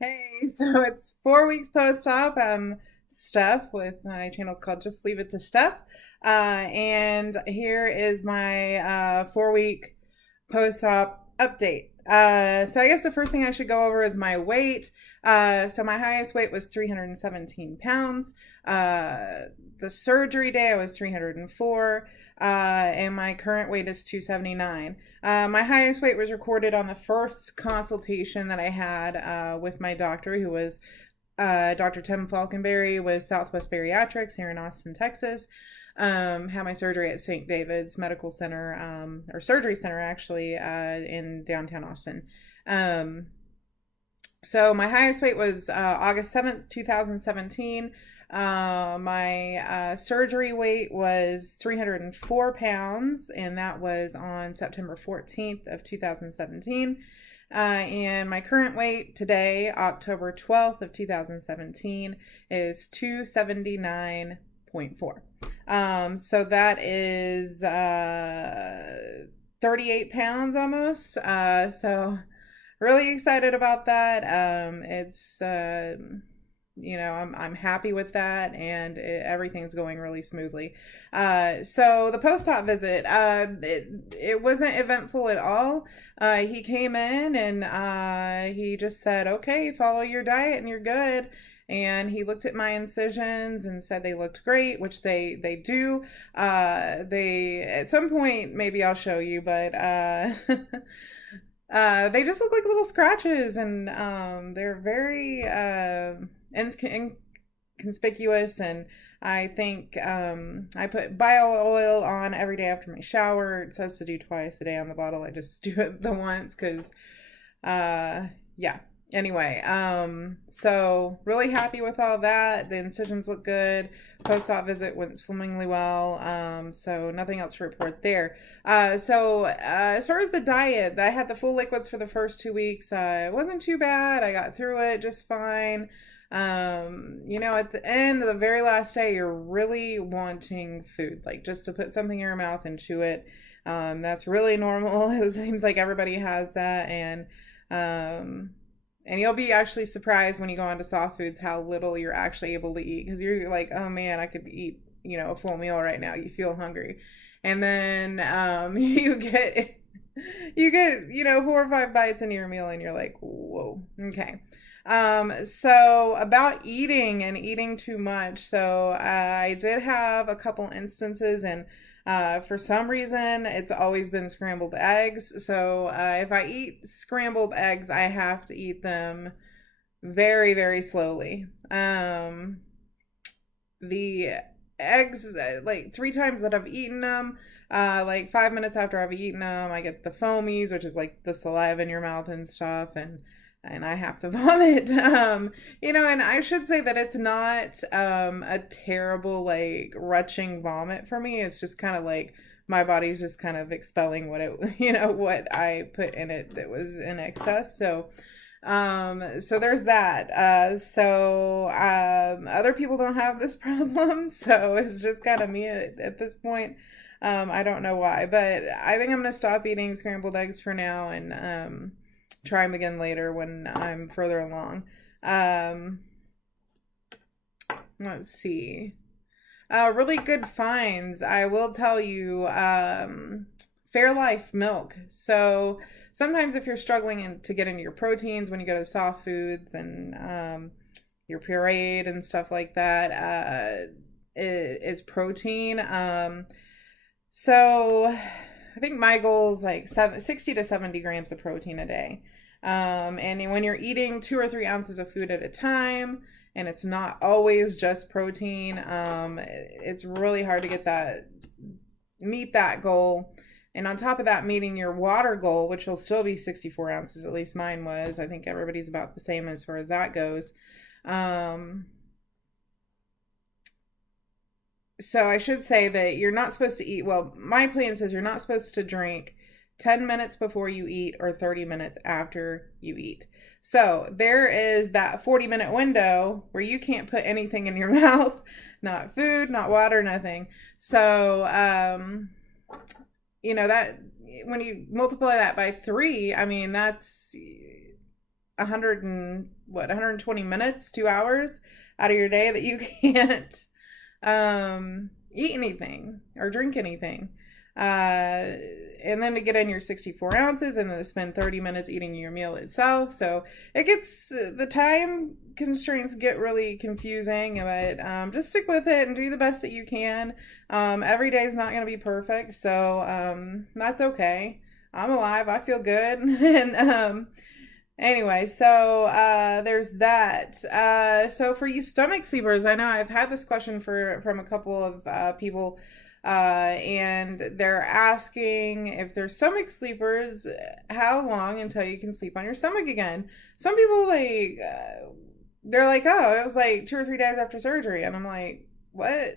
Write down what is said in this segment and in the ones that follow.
Hey, so it's 4 weeks post-op. Steph with my channel's called Just Leave It to Steph. And here is my 4 week post-op update. So I guess the first thing I should go over is my weight. So my highest weight was 317 pounds. The surgery day I was 304. And my current weight is 279. My highest weight was recorded on the first consultation that I had with my doctor, who was Dr. Tim Falconberry with Southwest Bariatrics here in Austin, Texas. Had my surgery at St. David's Medical Center, or Surgery Center actually, in downtown Austin. So my highest weight was August 7th, 2017. My surgery weight was 304 pounds, and that was on September 14th of 2017. And my current weight today, October 12th of 2017, is 279.4. So that is 38 pounds almost. So really excited about that. I'm happy with that, and everything's going really smoothly. So the post-op visit, it wasn't eventful at all. He came in and he just said, "Okay, follow your diet and you're good." And he looked at my incisions and said they looked great, which they do. They at some point maybe I'll show you, but they just look like little scratches, and they're very inconspicuous. And I think I put bio oil on every day after my shower. It says to do twice a day on the bottle. I just do it the once because, yeah. Anyway, so really happy with all that. The incisions look good. Post-op visit went swimmingly well. So nothing else to report there. So as far as the diet, I had the full liquids for the first 2 weeks. It wasn't too bad. I got through it just fine. At the end of the very last day, you're really wanting food, like just to put something in your mouth and chew it. That's really normal. It seems like everybody has that. And you'll be actually surprised when you go on to soft foods how little you're actually able to eat, because you're like, oh man, I could eat, a full meal right now. You feel hungry. And then you get 4 or 5 bites into your meal and you're like, whoa, okay. So about eating and eating too much. So I did have a couple instances, and for some reason, it's always been scrambled eggs. So if I eat scrambled eggs, I have to eat them very, very slowly. The eggs, like 3 times that I've eaten them, like 5 minutes after I've eaten them, I get the foamies, which is like the saliva in your mouth and stuff, and I have to vomit. And I should say that it's not a terrible, like, retching vomit for me. It's just kind of like my body's just kind of expelling what I put in it that was in excess. So there's that. Other people don't have this problem, so it's just kind of me at this point. I don't know why, but I think I'm gonna stop eating scrambled eggs for now, and try them again later when I'm further along. Let's see. Really good finds. I will tell you, Fairlife milk. So sometimes if you're struggling to get into your proteins when you go to soft foods, and your pureed and stuff like that, is protein. So I think my goal is like 60 to 70 grams of protein a day. And when you're eating 2 or 3 ounces of food at a time, and it's not always just protein, it's really hard to meet that goal. And on top of that, meeting your water goal, which will still be 64 ounces, at least mine was. I think everybody's about the same as far as that goes. So I should say that you're not supposed to eat, well, my plan says you're not supposed to drink 10 minutes before you eat or 30 minutes after you eat. So there is that 40-minute window where you can't put anything in your mouth, not food, not water, nothing. So, that when you multiply that by 3, I mean, that's 120 minutes, 2 hours out of your day that you can't eat anything or drink anything. And then to get in your 64 ounces and then to spend 30 minutes eating your meal itself. So it gets, the time constraints get really confusing, but just stick with it and do the best that you can. Every day is not going to be perfect, so that's okay. I'm alive. I feel good. And anyway, so there's that. So for you stomach sleepers, I know I've had this question from a couple of people, and they're asking, if they're stomach sleepers, how long until you can sleep on your stomach again? Some people they're like, oh, it was like 2 or 3 days after surgery, and I'm like, what?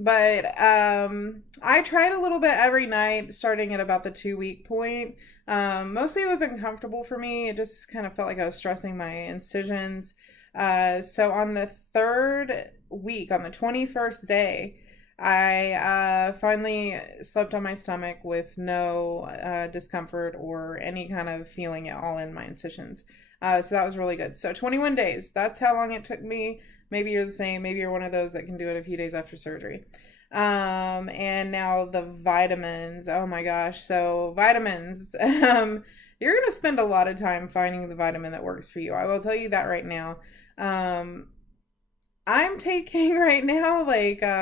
But I tried a little bit every night, starting at about the 2 week point. Mostly it was uncomfortable for me. It just kind of felt like I was stressing my incisions. So on the 3rd week, on the 21st day, I finally slept on my stomach with no discomfort or any kind of feeling at all in my incisions. So that was really good. So 21 days, that's how long it took me. Maybe you're the same. Maybe you're one of those that can do it a few days after surgery. And now the vitamins. Oh my gosh. So vitamins, you're going to spend a lot of time finding the vitamin that works for you. I will tell you that right now. I'm taking right now,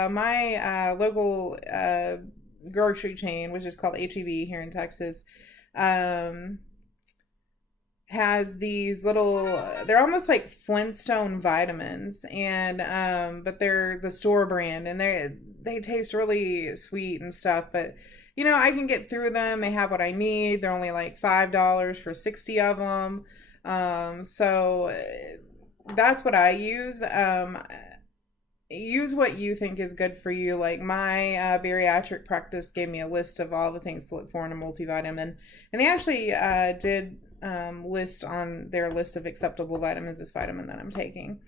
my local grocery chain, which is called HEB here in Texas, has these little, they're almost like Flintstone vitamins, and but they're the store brand, and they taste really sweet and stuff, but I can get through them. They have what I need. They're only like $5 for 60 of them. So that's what I use. Use what you think is good for you. Like my bariatric practice gave me a list of all the things to look for in a multivitamin, and they actually did list on their list of acceptable vitamins this vitamin that I'm taking.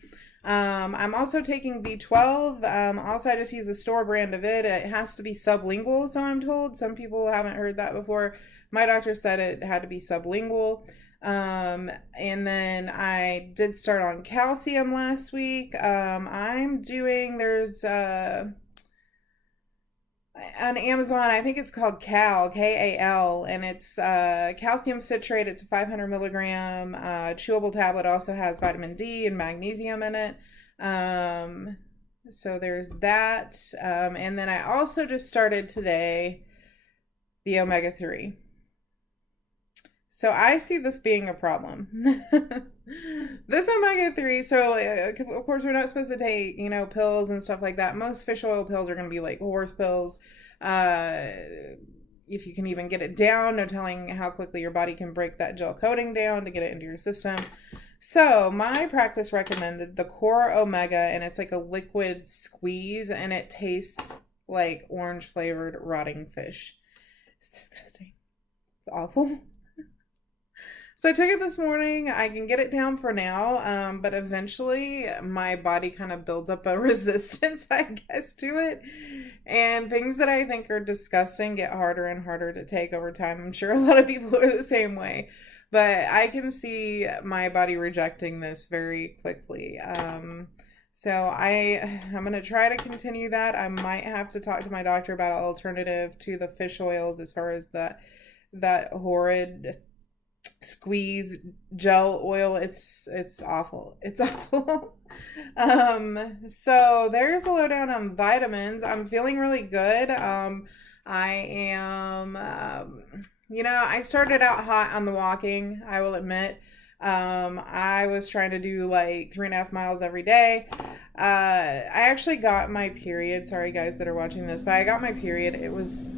I'm also taking B12. Also, I just use the store brand of it. It has to be sublingual, so I'm told. Some people haven't heard that before. My doctor said it had to be sublingual. And then I did start on calcium last week. There's on Amazon, I think it's called Kal, and it's calcium citrate. It's a 500 milligram chewable tablet. Also has vitamin D and magnesium in it. So there's that. And then I also just started today the omega-3. So I see this being a problem. This omega-3, so of course we're not supposed to take, pills and stuff like that. Most fish oil pills are going to be like horse pills. If you can even get it down, no telling how quickly your body can break that gel coating down to get it into your system. So my practice recommended the Core Omega, and it's like a liquid squeeze, and it tastes like orange flavored rotting fish. It's disgusting. It's awful. So I took it this morning. I can get it down for now, but eventually my body kind of builds up a resistance, I guess, to it. And things that I think are disgusting get harder and harder to take over time. I'm sure a lot of people are the same way. But I can see my body rejecting this very quickly. So I'm going to try to continue that. I might have to talk to my doctor about an alternative to the fish oils as far as that horrid squeeze gel oil. It's awful. It's awful. So there's the lowdown on vitamins. I'm feeling really good. I am, I started out hot on the walking, I will admit. I was trying to do like 3.5 miles every day. I actually got my period. Sorry guys that are watching this, but I got my period. It was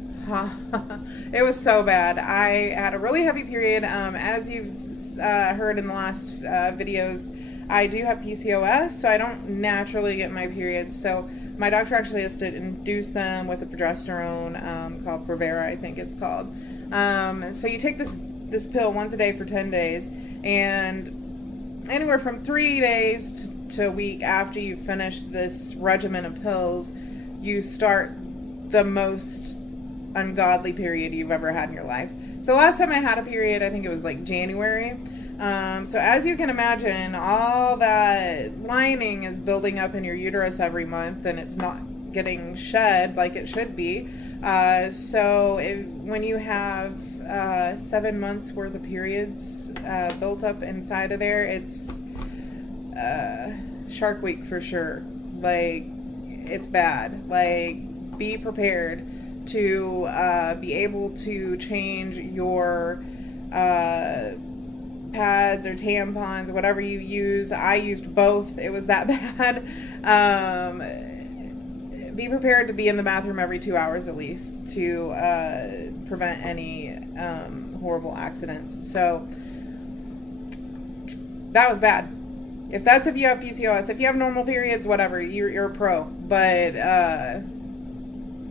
it was so bad. I had a really heavy period. As you've heard in the last videos, I do have PCOS, so I don't naturally get my periods. So my doctor actually has to induce them with a progesterone called Provera, I think it's called. So you take this pill once a day for 10 days, and anywhere from 3 days to a week after you finish this regimen of pills, you start the most ungodly period you've ever had in your life. So last time I had a period, I think it was like January. So as you can imagine, all that lining is building up in your uterus every month, and it's not getting shed like it should be. When you have 7 months worth of periods built up inside of there, it's Shark Week for sure. Like, it's bad. Like, be prepared to be able to change your pads or tampons, whatever you use. I used both. It was that bad. Be prepared to be in the bathroom every 2 hours at least to prevent any horrible accidents. So that was bad. If you have PCOS, if you have normal periods, whatever, you're a pro. But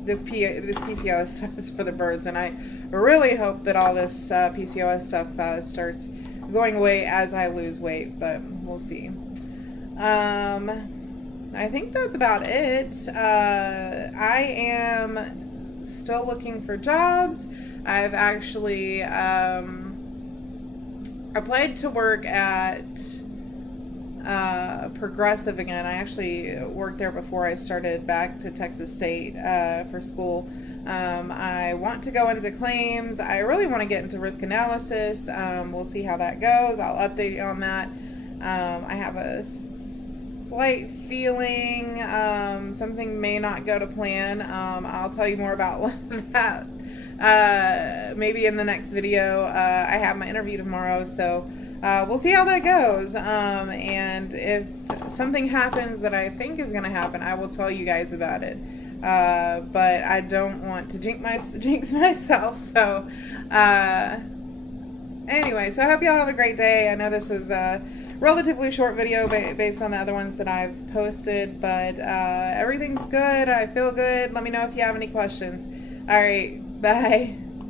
this PCOS stuff is for the birds, and I really hope that all this PCOS stuff starts going away as I lose weight, but we'll see. I think that's about it. I am still looking for jobs. I've actually applied to work at Progressive again. I actually worked there before I started back to Texas State for school. I want to go into claims. I really want to get into risk analysis. We'll see how that goes. I'll update you on that. I have a slight feeling something may not go to plan. I'll tell you more about that maybe in the next video. I have my interview tomorrow, so we'll see how that goes. And if something happens that I think is going to happen, I will tell you guys about it. But I don't want to jinx myself. So anyway, so I hope y'all have a great day. I know this is a relatively short video based on the other ones that I've posted, but everything's good. I feel good. Let me know if you have any questions. All right, bye.